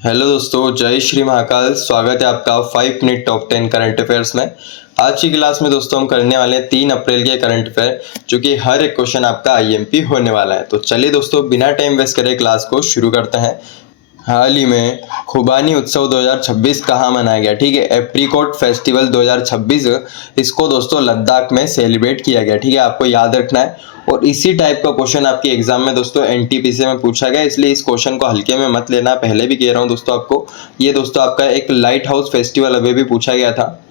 Hello दोस्तों, जय श्री महाकाल। स्वागत है आपका 5 मिनट टॉप 10 करंट अफेयर्स में। आज की क्लास में दोस्तों हम करने वाले हैं 3 अप्रैल के करंट अफेयर, जो कि हर एक क्वेश्चन आपका आईएमपी होने वाला है। तो चलिए दोस्तों, बिना टाइम वेस्ट करे क्लास को शुरू करते हैं। हाल ही में खुबानी उत्सव 2026 कहाँ मनाया गया? ठीक है, एप्रीकॉट फेस्टिवल 2026, इसको दोस्तों लद्दाख में सेलिब्रेट किया गया। ठीक है, आपको याद रखना है। और इसी टाइप का क्वेश्चन आपके एग्जाम में दोस्तों एनटीपीसी में पूछा गया, इसलिए इस क्वेश्चन को हल्के में मत लेना। पहले भी कह रहा हूँ दोस्तों आपको, ये दोस्तों आपका एक लाइट हाउस फेस्टिवल अभी भी पूछा गया था।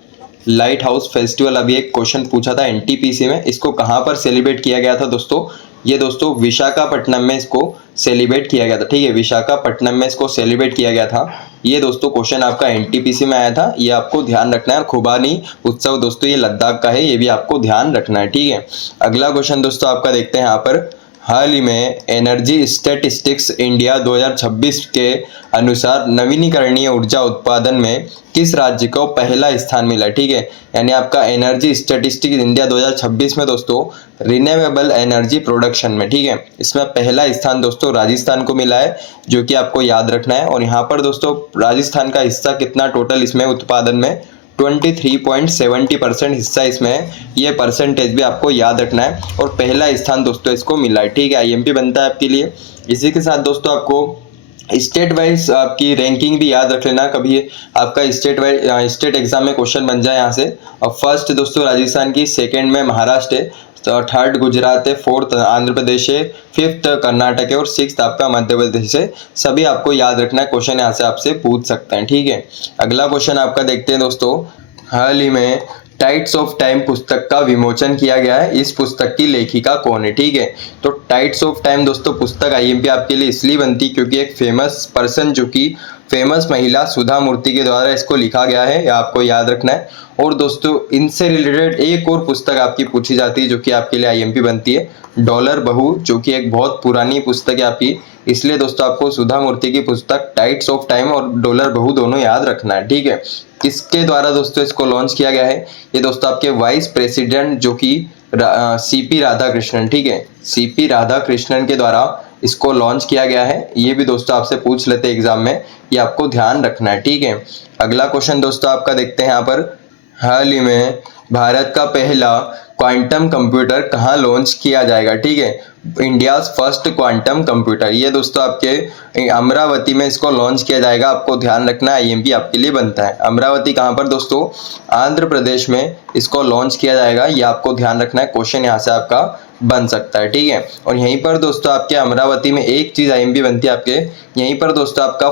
लाइट हाउस फेस्टिवल अभी एक क्वेश्चन पूछा था एनटीपीसी में, इसको कहाँ पर सेलिब्रेट किया गया था दोस्तों? ये दोस्तों विशाखापट्टनम में इसको सेलिब्रेट किया गया था। ठीक है, विशाखापट्टनम में इसको सेलिब्रेट किया गया था। ये दोस्तों क्वेश्चन आपका एनटीपीसी में आया था, ये आपको ध्यान रखना है। खुबानी उत्सव दोस्तों ये लद्दाख का है, ये भी आपको ध्यान रखना है। ठीक है, अगला क्वेश्चन दोस्तों आपका देखते हैं यहाँ पर। हाल ही में एनर्जी स्टैटिस्टिक्स इंडिया 2026 के अनुसार नवीनीकरणीय ऊर्जा उत्पादन में किस राज्य को पहला स्थान मिला? ठीक है, यानी आपका एनर्जी स्टैटिस्टिक्स इंडिया 2026 में दोस्तों रिन्यूएबल एनर्जी प्रोडक्शन में, ठीक है, इसमें पहला स्थान दोस्तों राजस्थान को मिला है, जो कि आपको याद रखना है। और यहाँ पर दोस्तों राजस्थान का हिस्सा कितना टोटल इसमें उत्पादन में? 23.70% हिस्सा इसमें है। ये परसेंटेज भी आपको याद रखना है। और पहला स्थान दोस्तों इसको मिला है। ठीक है, आईएमपी बनता है आपके लिए। इसी के साथ दोस्तों आपको स्टेट वाइज आपकी रैंकिंग भी याद रख लेना, कभी आपका स्टेट एग्जाम में क्वेश्चन बन जाए यहाँ से। और फर्स्ट दोस्तों राजस्थान की, सेकंड में महाराष्ट्र है, तो थर्ड गुजरात है, फोर्थ आंध्र प्रदेश है, फिफ्थ कर्नाटक है और सिक्स्थ आपका मध्य प्रदेश है। सभी आपको याद रखना है, क्वेश्चन यहाँ से आपसे पूछ सकते हैं। ठीक है, अगला क्वेश्चन आपका देखते हैं दोस्तों। हाल ही में टाइड्स ऑफ टाइम पुस्तक का विमोचन किया गया है, इस पुस्तक की लेखिका कौन है? ठीक है, तो टाइड्स ऑफ टाइम दोस्तों पुस्तक आईएमपी आपके लिए इसलिए बनती क्योंकि एक फेमस पर्सन, जो कि फेमस महिला सुधा मूर्ति के द्वारा इसको लिखा गया है, या आपको याद रखना है। और दोस्तों इनसे रिलेटेड एक और पुस्तक आपकी पूछी जाती है, जो कि आपके लिए आईएमपी बनती है, डॉलर बहू, जो कि एक बहुत पुरानी पुस्तक है आपकी। इसलिए दोस्तों आपको सुधा मूर्ति की पुस्तक टाइड्स ऑफ टाइम और डॉलर बहू दोनों याद रखना है। ठीक है, किसके द्वारा दोस्तों इसको लॉन्च किया गया है? ये दोस्तों आपके वाइस प्रेसिडेंट, जो कि सीपी राधाकृष्णन, ठीक है, सीपी राधाकृष्णन के द्वारा इसको लॉन्च किया गया है। ये भी दोस्तों आपसे पूछ लेते हैं एग्जाम में, ये आपको ध्यान रखना है। ठीक है, अगला क्वेश्चन दोस्तों आपका देखते हैं यहाँ पर। हाल ही में भारत का पहला क्वांटम कंप्यूटर कहाँ लॉन्च किया जाएगा? ठीक है, इंडियाज फर्स्ट क्वांटम कंप्यूटर, ये दोस्तों आपके अमरावती में इसको लॉन्च किया जाएगा। आपको ध्यान रखना है, आईएमपी आपके लिए बनता है। अमरावती कहाँ पर दोस्तों? आंध्र प्रदेश में इसको लॉन्च किया जाएगा, ये आपको ध्यान रखना है, क्वेश्चन यहाँ से आपका बन सकता है। ठीक है, और यहीं पर दोस्तों आपके अमरावती में एक चीज आईएमपी बनती है आपके, यहीं पर दोस्तों आपका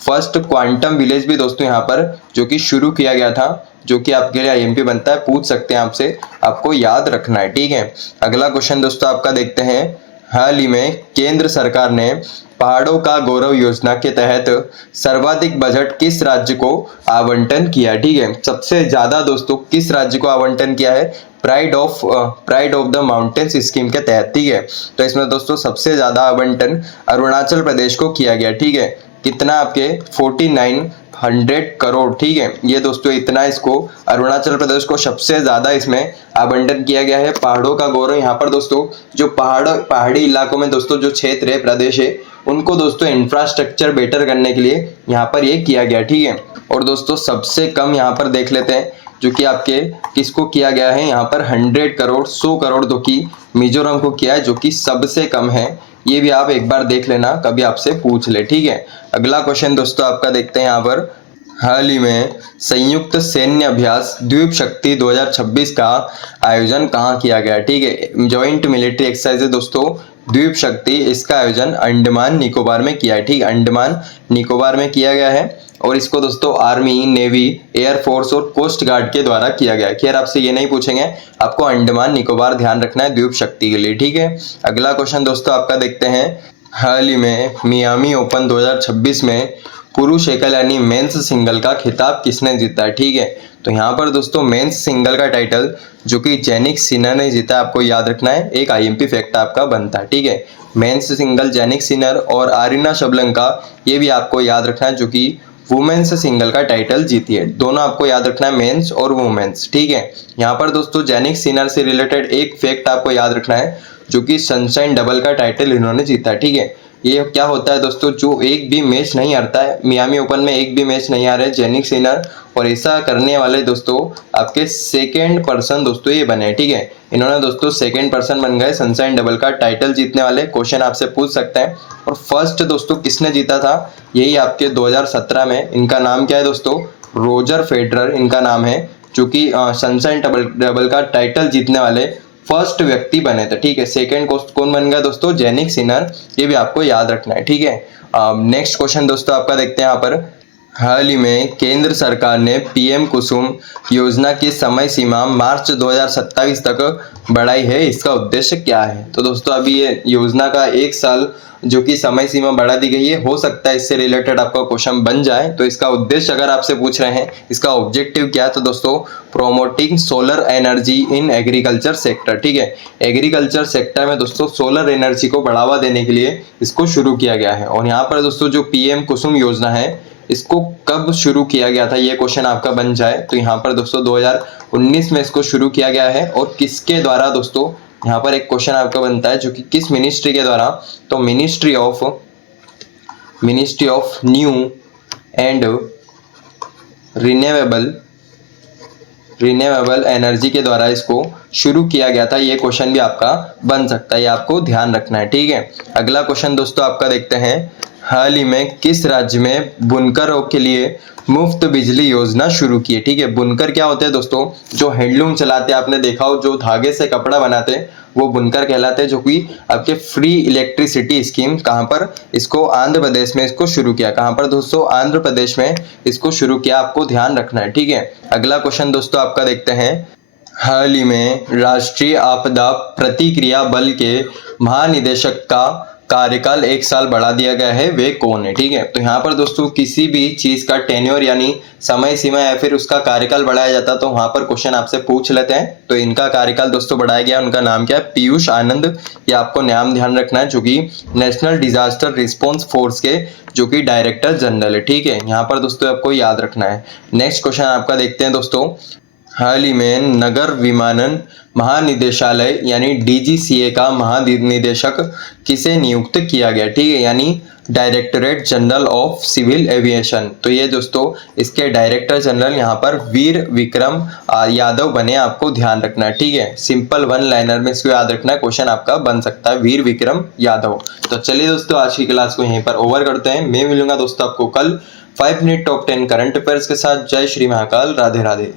फर्स्ट क्वांटम विलेज भी दोस्तों यहाँ पर जो कि शुरू किया गया था, जो कि आपके लिए आईएमपी बनता है, पूछ सकते हैं आपसे, आपको याद रखना है। ठीक है, अगला क्वेश्चन दोस्तों आपका देखते हैं। हाल ही में केंद्र सरकार ने पहाड़ों का गौरव योजना के तहत सर्वाधिक बजट किस राज्य को आवंटन किया? ठीक है, सबसे ज्यादा दोस्तों किस राज्य को आवंटन किया है? Pride of the mountains scheme के तहत। ठीक है, तो इसमें दोस्तों सबसे ज्यादा आवंटन अरुणाचल प्रदेश को किया गया। ठीक है, कितना? आपके 4900 करोड़। ठीक है, ये दोस्तों इतना इसको अरुणाचल प्रदेश को सबसे ज्यादा इसमें आवंटन किया गया है। पहाड़ों का गौरव, यहाँ पर दोस्तों जो पहाड़ी इलाकों में दोस्तों जो क्षेत्र है, प्रदेश है, उनको दोस्तों इंफ्रास्ट्रक्चर बेटर करने के लिए यहाँ पर ये किया गया। ठीक है, और दोस्तों सबसे कम यहाँ पर देख लेते हैं, जो कि आपके किसको किया गया है यहाँ पर? 100 करोड़ तो की मिजोरम को किया है, जो कि सबसे कम है। ये भी आप एक बार देख लेना, कभी आपसे पूछ ले। ठीक है, अगला क्वेश्चन दोस्तों आपका देखते हैं यहाँ पर। हाल ही में संयुक्त सैन्य अभ्यास द्वीप शक्ति 2026 का आयोजन कहाँ किया गया? ठीक है, ज्वाइंट मिलिट्री एक्सरसाइज है दोस्तों द्वीप शक्ति, इसका आयोजन अंडमान निकोबार में किया है। ठीक, अंडमान निकोबार में किया गया है। और इसको दोस्तों आर्मी, नेवी, एयरफोर्स और कोस्ट गार्ड के द्वारा किया गया है। खैर आपसे ये नहीं पूछेंगे, आपको अंडमान निकोबार ध्यान रखना है द्वीप शक्ति के लिए। ठीक है, अगला क्वेश्चन दोस्तों आपका देखते हैं। हाल ही में मियामी ओपन 2026 में पुरुष एकल यानी मेंस सिंगल का खिताब किसने जीता है? ठीक है, तो यहाँ पर दोस्तों मेंस सिंगल का टाइटल जो कि जेनिक सिनर ने जीता, आपको याद रखना है, एक आईएमपी फैक्ट आपका बनता है। ठीक है, मेंस सिंगल जेनिक सिनर और आरिना शबलंका, ये भी आपको याद रखना है, जो कि वुमेन्स सिंगल का टाइटल जीती है। दोनों आपको याद रखना है, मेंस और वुमेन्स। ठीक है, यहाँ पर दोस्तों जेनिक सिनर से रिलेटेड एक फैक्ट आपको याद रखना है, जो कि सनशाइन डबल का टाइटल इन्होंने जीता है। ठीक है, ये क्या होता है दोस्तों, जो एक भी मैच नहीं हारता है, मियामी ओपन में एक भी मैच नहीं हारे जेनिक सिनर, और ऐसा करने वाले दोस्तों आपके सेकेंड पर्सन दोस्तों ये बने, ठीक है। इन्होंने दोस्तों सेकेंड पर्सन बन गए सनशाइन डबल का टाइटल जीतने वाले। क्वेश्चन आपसे पूछ सकते हैं। और फर्स्ट दोस्तों किसने जीता था, यही आपके 2017 में। इनका नाम क्या है दोस्तों, रोजर फेडरर इनका नाम है, जो कि सनशाइन डबल का टाइटल जीतने वाले फर्स्ट व्यक्ति बने थे, ठीक है। सेकंड कौन बन गया दोस्तों, जेनिक सिनर, ये भी आपको याद रखना है, ठीक है। नेक्स्ट क्वेश्चन दोस्तों आपका देखते हैं यहाँ पर। हाल ही में केंद्र सरकार ने पीएम कुसुम योजना की समय सीमा मार्च 2027 तक बढ़ाई है, इसका उद्देश्य क्या है। तो दोस्तों अभी ये योजना का 1 साल जो कि समय सीमा बढ़ा दी गई है, हो सकता है इससे रिलेटेड आपका क्वेश्चन बन जाए। तो इसका उद्देश्य अगर आपसे पूछ रहे हैं, इसका ऑब्जेक्टिव क्या है, तो दोस्तों promoting solar energy in agriculture sector, ठीक है। एग्रीकल्चर सेक्टर में दोस्तों सोलर एनर्जी को बढ़ावा देने के लिए इसको शुरू किया गया है। और यहाँ पर दोस्तों जो पीएम कुसुम योजना है, इसको कब शुरू किया गया था, ये क्वेश्चन आपका बन जाए। तो यहाँ पर दोस्तों 2019 में इसको शुरू किया गया है। और किसके द्वारा दोस्तों, यहाँ पर एक क्वेश्चन आपका बनता है, जो कि किस मिनिस्ट्री के द्वारा, तो ministry of new and renewable energy के द्वारा इसको शुरू किया गया था। ये क्वेश्चन भी आपका बन सकता है, ये आपको ध्यान रखना है, ठीक है। अगला क्वेश्चन दोस्तों आपका देखते हैं। हाल ही में किस राज्य में बुनकरों के लिए मुफ्त बिजली योजना शुरू की है, ठीक है। बुनकर क्या होते हैं दोस्तों, जो हैंडलूम चलाते हैं, आपने देखा हो जो धागे से कपड़ा बनाते हैं, वो बुनकर कहलाते हैं। जो कि आपके फ्री इलेक्ट्रिसिटी स्कीम कहाँ पर, इसको आंध्र प्रदेश में इसको शुरू किया। कहाँ पर दोस्तों, आंध्र प्रदेश में इसको शुरू किया, आपको ध्यान रखना है, ठीक है। अगला क्वेश्चन दोस्तों आपका देखते हैं। हाल ही में राष्ट्रीय आपदा प्रतिक्रिया बल के महानिदेशक का कार्यकाल 1 साल बढ़ा दिया गया है, वे कौन है, ठीक है। तो यहाँ पर दोस्तों किसी भी चीज का टेन्योर यानी समय सीमा या फिर उसका कार्यकाल बढ़ाया जाता, तो वहां पर क्वेश्चन आपसे पूछ लेते हैं। तो इनका कार्यकाल दोस्तों बढ़ाया गया, उनका नाम क्या है, पीयूष आनंद। ये आपको नाम ध्यान रखना है, जो कि नेशनल डिजास्टर रिस्पॉन्स फोर्स के जो कि डायरेक्टर जनरल है, ठीक है। यहाँ पर दोस्तों आपको याद रखना है। नेक्स्ट क्वेश्चन आपका देखते हैं दोस्तों। हाल ही में नगर विमानन महानिदेशालय यानी डीजीसीए का महानिदेशक किसे नियुक्त किया गया, ठीक है, यानी directorate general of civil aviation. तो ये दोस्तों इसके डायरेक्टर जनरल यहाँ पर वीर विक्रम यादव बने, आपको ध्यान रखना है, ठीक है। सिंपल 1 लाइनर में इसको याद रखना है, क्वेश्चन आपका बन सकता है, वीर विक्रम यादव। तो चलिए दोस्तों आज की क्लास को यहीं पर ओवर करते हैं। मैं मिलूंगा दोस्तों आपको कल 5 मिनट टॉप 10 करंट अफेयर्स के साथ। जय श्री महाकाल, राधे राधे।